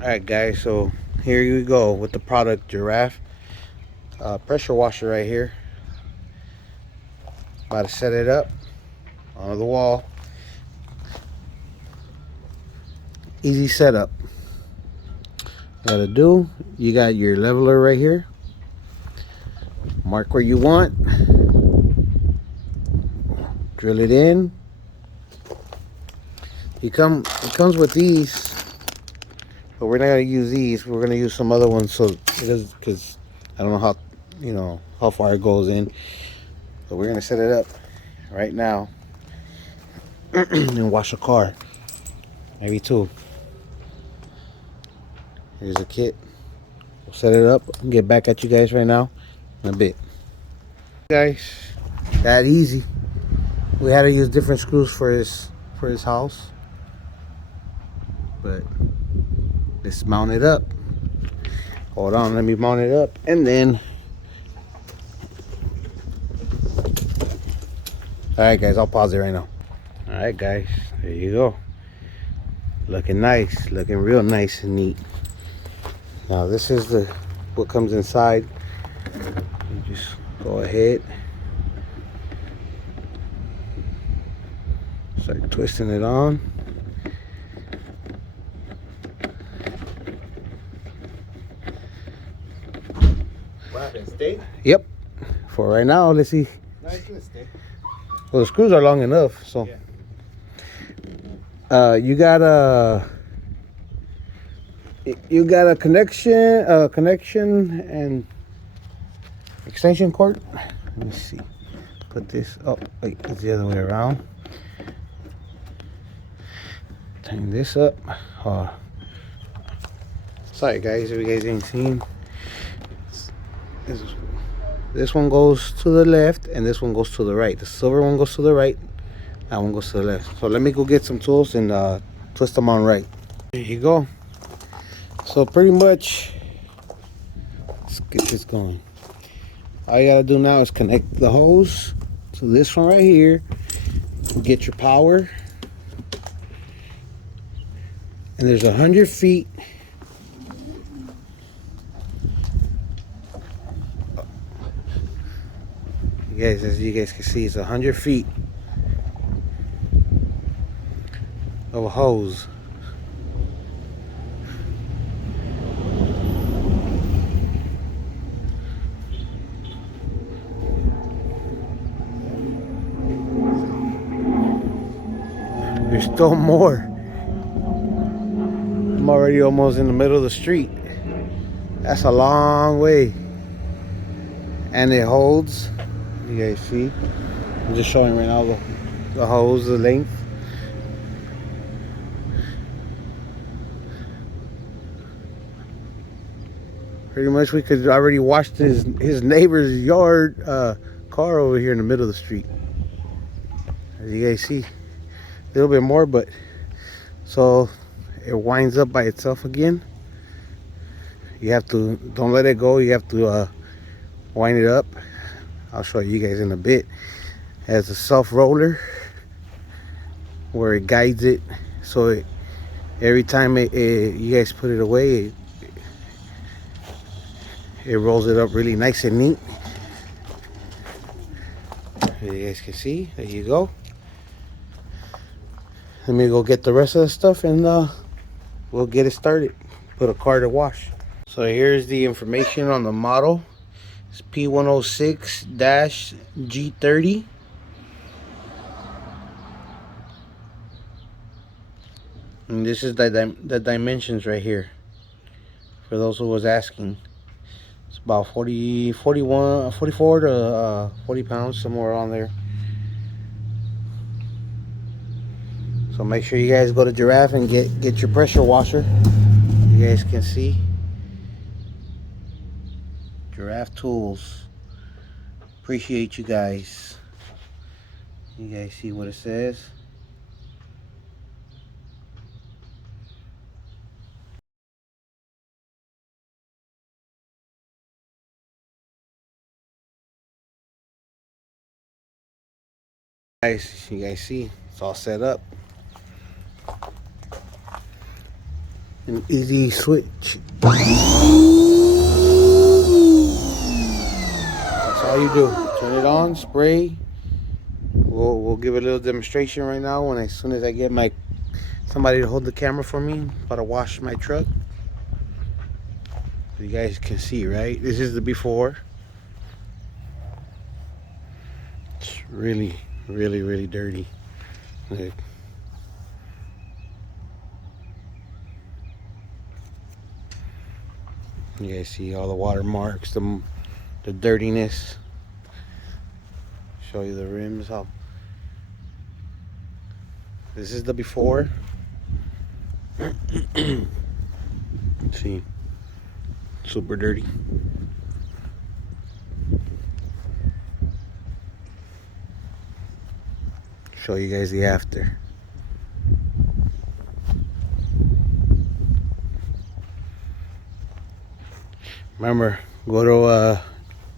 Alright guys, so here you go with the product Giraffe pressure washer right here. About to set it up on the wall. Easy setup. Gotta do, you got your leveler right here. Mark where you want. Drill it in. It comes with these, but we're not gonna use these. We're gonna use some other ones, so it does, because I don't know how far it goes in. So we're gonna set it up right now and wash a car, maybe two. Here's a kit. We'll set it up and get back at you guys right now in a bit. Guys, that easy. We had to use different screws for his house, but let's mount it up. Hold on, let me mount it up, and then all right guys, I'll pause it right now. All right guys, there you go. Looking nice, looking real nice and neat. Now this is what comes inside. You just go ahead, start twisting it on. What happened? Stay? Yep. For right now, let's see. No, it's gonna stay. Well, the screws are long enough, so. Yeah. You got a connection and extension cord. Let me see. Put this. Oh, wait, it's the other way around. Tighten this up. Sorry guys, if you guys ain't seen. This one goes to the left and this one goes to the right. The silver one goes to the right, that one goes to the left. So let me go get some tools and twist them on right. There you go. So pretty much, let's get this going. All you gotta do now is connect the hose to this one right here. Get your power. And there's 100 feet. Guys, as you guys can see, it's 100 feet of a hose. There's still more. I'm already almost in the middle of the street. That's a long way. And it holds. You guys see? I'm just showing right now the hose, the length. Pretty much we could already wash his neighbor's yard car over here in the middle of the street. As you guys see, a little bit more, but so it winds up by itself again. You have to, don't let it go. You have to wind it up. I'll show you guys in a bit. It has a self roller where it guides it, so every time you guys put it away, it rolls it up really nice and neat. As you guys can see, there you go. Let me go get the rest of the stuff and we'll get it started. Put a car to wash. So here's the information on the model. It's P106-G30. And this is the dimensions right here. For those who was asking. It's about 44 to 40 pounds, somewhere around there. So make sure you guys go to Giraffe and get your pressure washer. You guys can see. Giraffe Tools. Appreciate you guys. You guys see what it says? You guys see, it's all set up. An easy switch. That's all you do. Turn it on, spray. We'll give it a little demonstration right now. When as soon as I get somebody to hold the camera for me, about to wash my truck. You guys can see, right? This is the before. It's really, really, really dirty. Look. You guys see all the water marks, the dirtiness. Show you the rims. How this is the before. See, super dirty. Show you guys the after. Remember, go to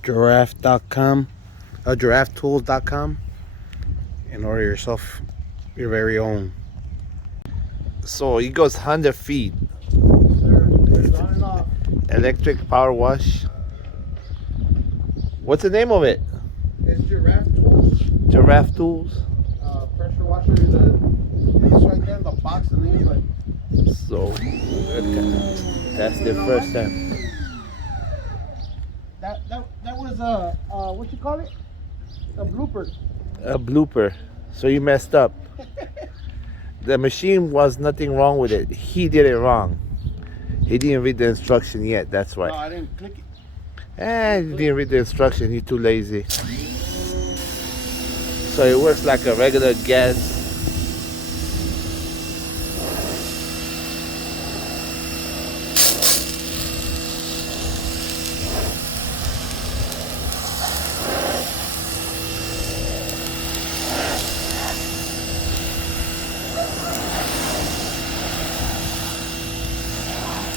giraffe.com, giraffetools.com, and order yourself your very own. So it goes 100 feet. Sir, it's on and off. Electric power wash. What's the name of it? It's Giraffe Tools. Giraffe Tools. Pressure washer is it's right there in the box, the name, but So that's the first time. that was what you call it? A blooper. A blooper. So you messed up. The machine was nothing wrong with it. He did it wrong. He didn't read the instruction yet. That's why. No, I didn't click it. He didn't read the instruction. He's too lazy. So it works like a regular gas.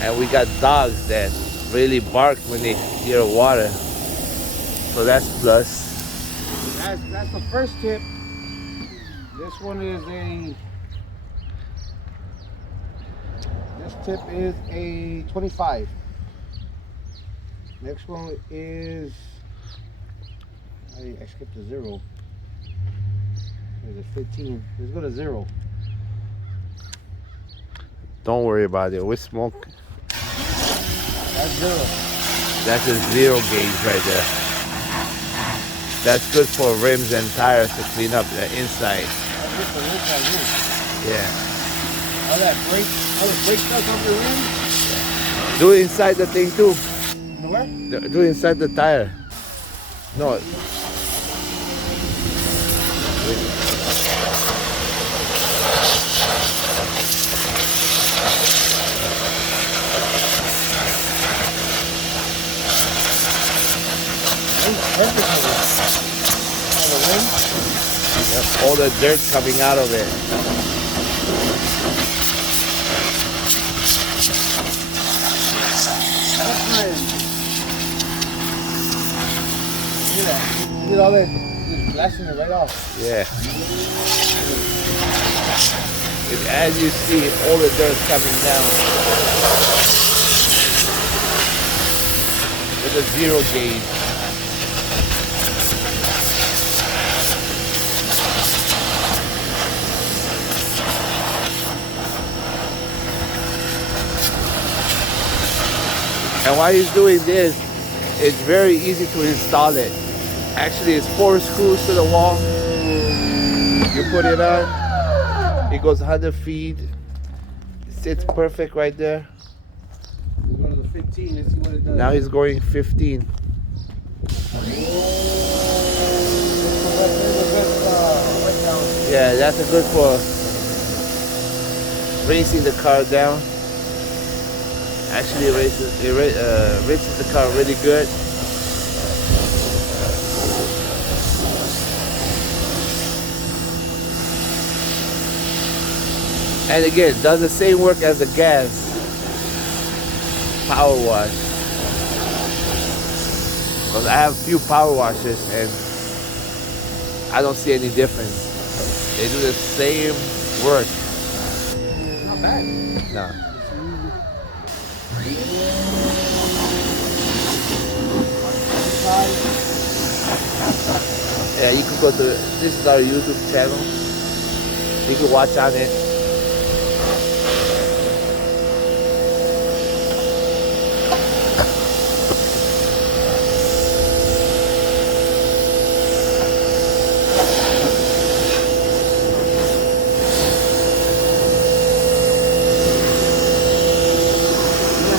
And we got dogs that really bark when they hear water. So that's plus. That's the first tip. This one is this tip is a 25. Next one is, I skipped a 0. There's a 15. Let's go to 0. Don't worry about it. We smoke. That's 0. That's a 0 gauge right there. That's good for rims and tires to clean up the inside. That's good for inside roof. Yeah. All the brake stuff off the rim. Do it inside the thing too. Where? Do it inside the tire. No. Perfect. Yep, all the dirt coming out of it. Look at all that, just blasting it right off. Yeah. And as you see, all the dirt coming down. With a 0 gauge. And while he's doing this, it's very easy to install it. Actually, it's 4 screws to the wall. You put it on, it goes 100 feet. It sits perfect right there. We go to the 15, let's see what it does. Now he's going 15. Yeah, that's a good for racing the car down. Actually, it races the car really good. And again, does the same work as the gas power wash. Because I have a few power washers and I don't see any difference. They do the same work. Not bad. No. Yeah, you can go to, this is our YouTube channel. You can watch on it.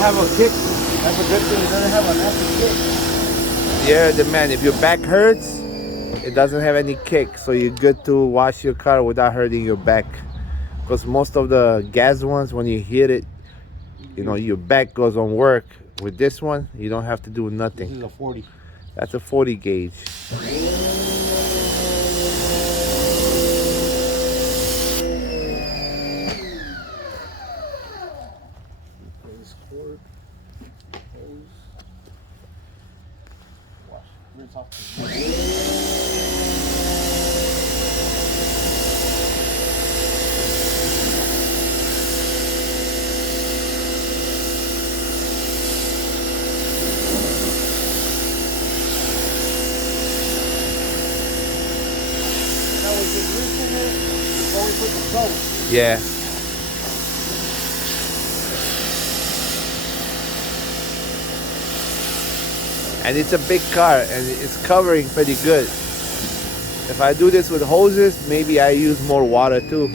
Have a kick. That's a good thing. It doesn't have an active kick. Yeah, the man, if your back hurts, it doesn't have any kick, so you're good to wash your car without hurting your back. Because most of the gas ones, when you hit it, you know, your back goes on work. With this one, you don't have to do This nothing. is a 40. That's a 40 gauge. This cord. Hose. Wash. Rinse off the Now we can rinse in it before we put the soap. Yeah. And it's a big car and it's covering pretty good. If I do this with hoses, maybe I use more water too.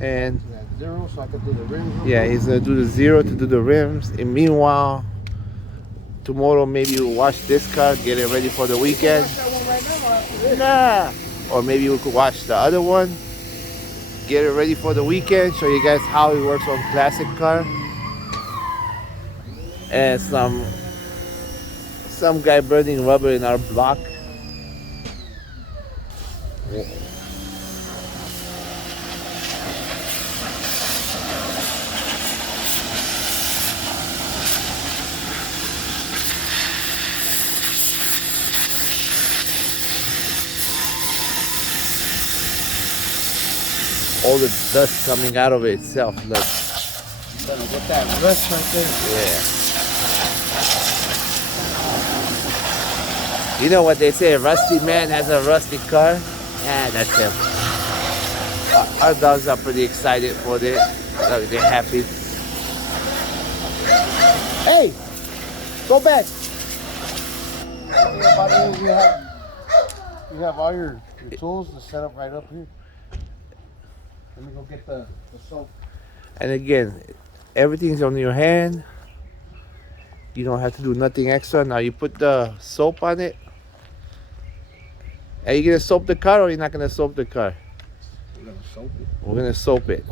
And Zero, so I can do the rims. yeah, he's gonna do the zero to do the rims. And meanwhile, tomorrow maybe we'll wash this car, get it ready for the weekend. That one right now. Or maybe we could wash the other one, get it ready for the weekend, show you guys how it works on classic car. And some guy burning rubber in our block. All the dust coming out of it itself. Look. Gonna get that rust right there. Yeah. You know what they say, a rusty man has a rusty car? Yeah, that's him. Our dogs are pretty excited for this. Look, they're happy. Hey! Go back! The thing about it is you have all your tools to set up right up here. Let me go get the soap. And again, everything's on your hand. You don't have to do nothing extra. Now you put the soap on it. Are you gonna soap the car or you're not gonna soap the car? We're gonna soap it. We're gonna soap it.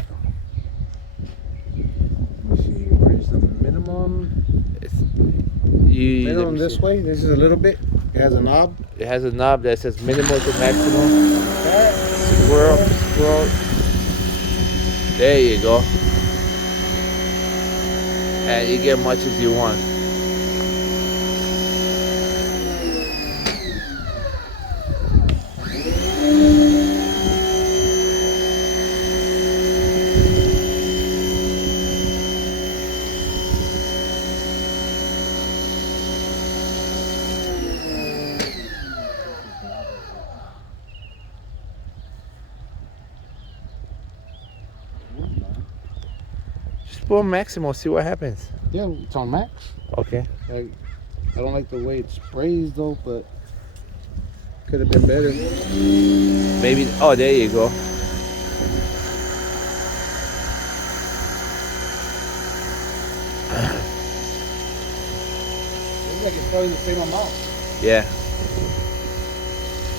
Let me see, where's the minimum? Minimum this way. This is a little bit. It has a knob. It has a knob that says minimal to maximum. Squirrel, squirrel. There you go. And you get much as you want. Just put maximum, see what happens. Yeah, it's on max. Okay. I don't like the way it sprays though, but could have been better. Maybe, oh, there you go. Looks like it's probably the same amount. Yeah.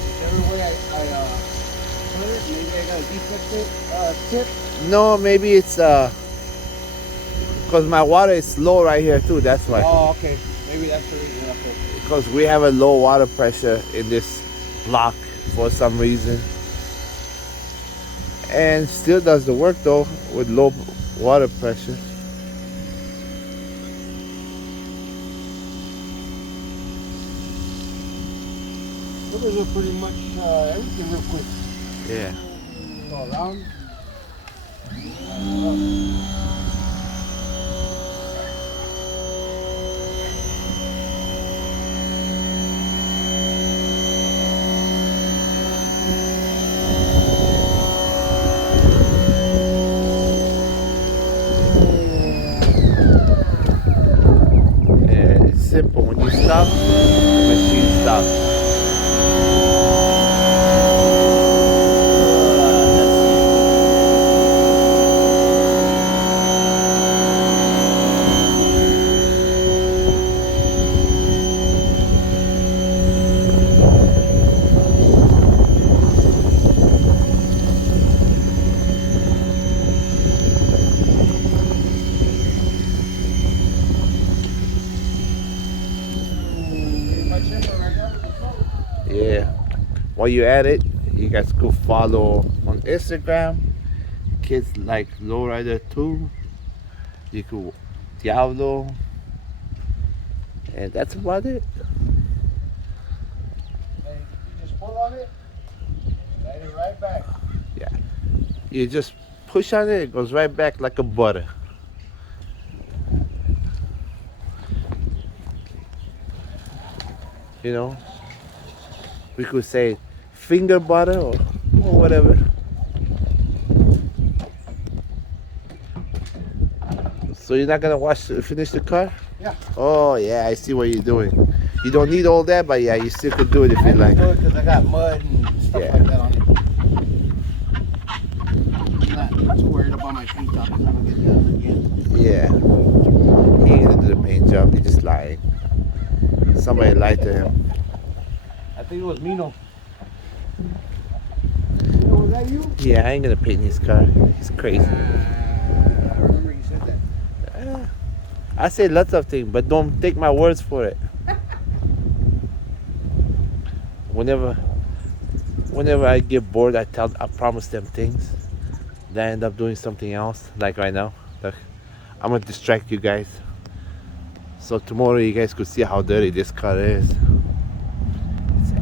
Whichever way I put it, maybe I got a defective tip. No, maybe it's because my water is low right here too, that's why. Oh, okay. Maybe that's the reason. Okay. Because we have a low water pressure in this block for some reason. And still does the work though with low water pressure. Those are pretty much everything real quick. Yeah. Go around. while you're at it, you guys could follow on Instagram. Kids like Lowrider 2. You could Diablo. And that's about it. And you just pull on it, let it right back. Yeah. You just push on it, it goes right back like a butter. You know, we could say finger butter or whatever. So you're not gonna finish the car? Yeah. Oh yeah, I see what you're doing. You don't need all that, but yeah, you still could do it if you like. I do it because I got mud and stuff Yeah. like that on it. I'm not too worried about my paint job. I'm gonna get done again. Yeah. He ain't gonna do the paint job, he just lying. Somebody lied to him. I think it was Mino. Mino, was that you? Yeah, I ain't gonna paint his car. He's crazy. I remember you said that. I say lots of things, but don't take my words for it. Whenever I get bored, I promise them things. Then I end up doing something else. Like right now, like I'm gonna distract you guys. So tomorrow you guys could see how dirty this car is.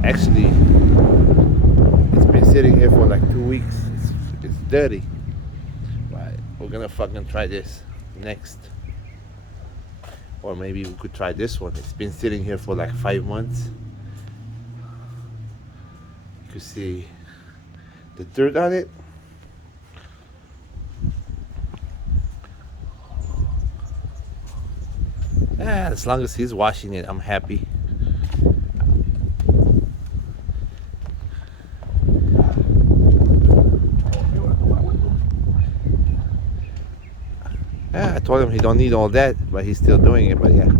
It's been sitting here for like 2 weeks. It's dirty. But we're gonna fucking try this next. Or maybe we could try this one. It's been sitting here for like 5 months. You can see the dirt on it. As long as he's washing it, I'm happy. Yeah, I told him he don't need all that, but he's still doing it, but yeah. There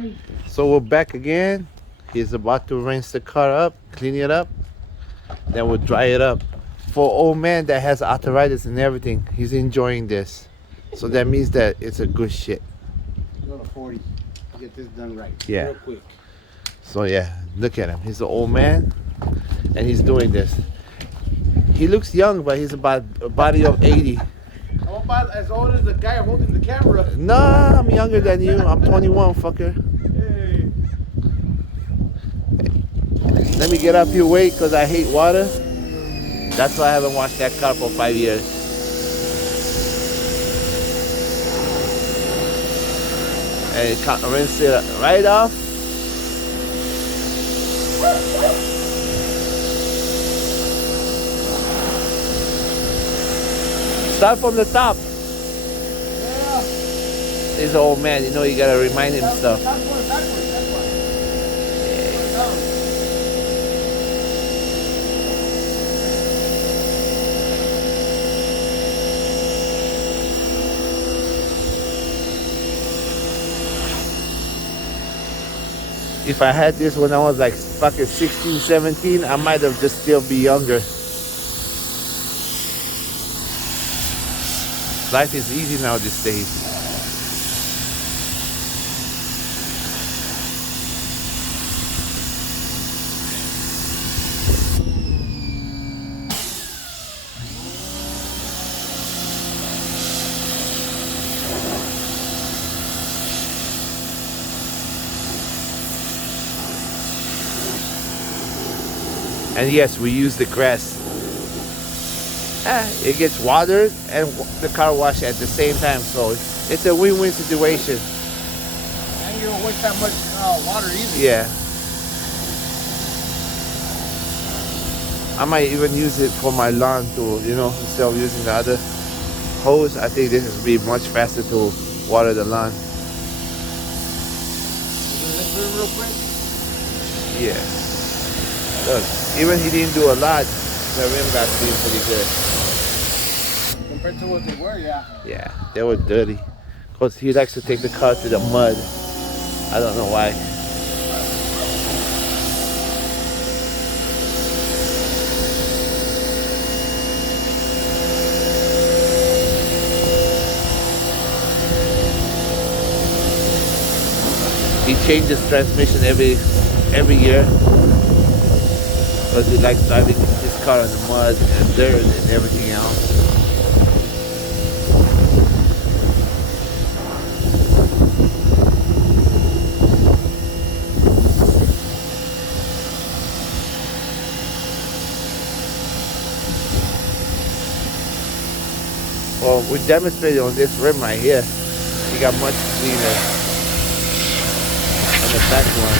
you go. So we're back again. He's about to rinse the car up, clean it up, then we'll dry it up. For old man that has arthritis and everything, he's enjoying this. So that means that it's a good shit. Go to 40. Get this done right. Yeah. Real quick. So yeah, look at him. He's an old man, and he's doing this. He looks young, but he's about a body of 80. I'm about as old as the guy holding the camera. Nah, I'm younger than you. I'm 21, fucker. Hey. Let me get up your weight because I hate water. That's why I haven't washed that car for 5 years. And rinse it right off. Start from the top. Yeah. He's an old man, you know, you gotta remind him stuff. Backwards. If I had this when I was like fucking 16, 17, I might have just still be younger. Life is easy now these days. And yes, we use the grass. It gets watered and the car wash at the same time, so it's a win-win situation. And you don't waste that much water either. Yeah. I might even use it for my lawn to, you know, instead of using the other hose. I think this would be much faster to water the lawn. Let's do it real quick. Yeah. Look, even he didn't do a lot, the rim got clean pretty good. Compared to what they were, yeah. Yeah, they were dirty. Because he likes to take the car to the mud. I don't know why. He changes transmission every year because he likes driving his car in the mud and dirt and everything else. Well, we demonstrated on this rim right here. We got much cleaner on the back one.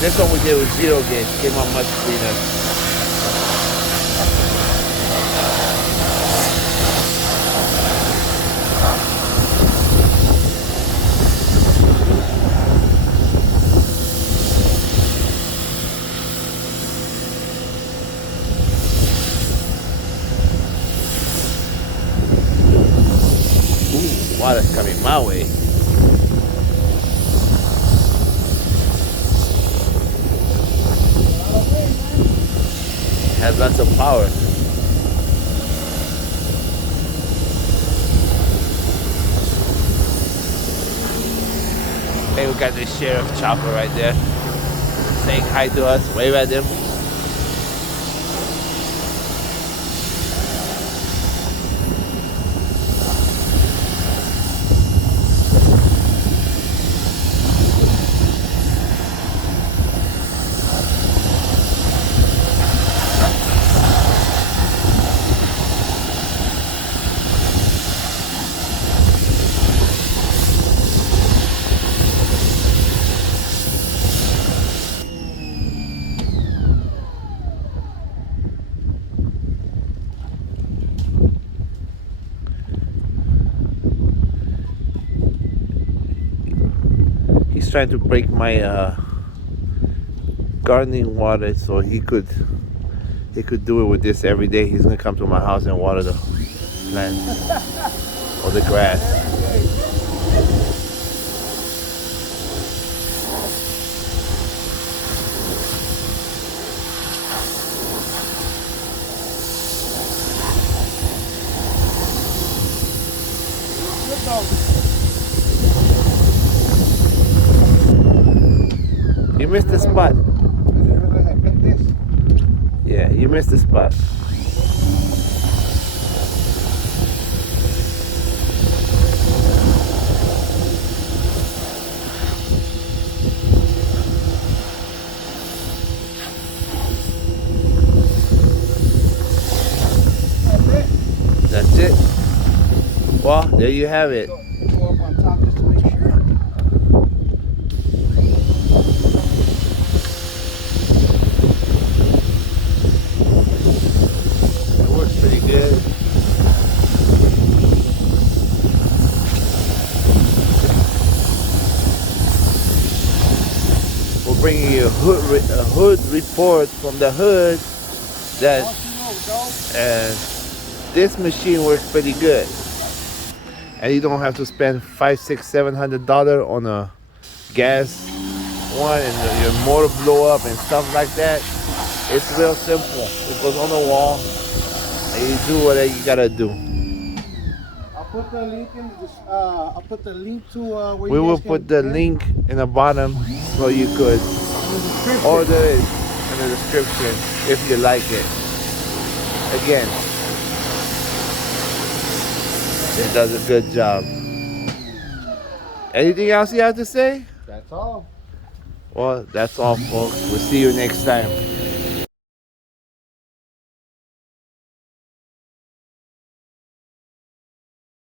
This one we did with 0 gauge, came out much cleaner. Ooh, water's coming my way. Has lots of power. Hey, we got the sheriff chopper right there saying hi to us. Wave at him. He's trying to break my gardening water so he could do it with this every day. He's gonna come to my house and water the plants or the grass. You missed the spot. Yeah, you missed the spot. That's it. Well, there you have it. Go up on top just to make sure. It works pretty good. We're bringing you a hood report from the hood that this machine works pretty good, and you don't have to spend $500, $600, $700 on a gas one and your motor blow up and stuff like that. It's real simple. It goes on the wall and you do whatever you gotta do. I'll put the link in this. I'll put the link to where We you will guys put can the link in the bottom so you could order it in the description if you like it. Again, it does a good job. Anything else you have to say? That's all. Well, that's all, folks. We'll see you next time.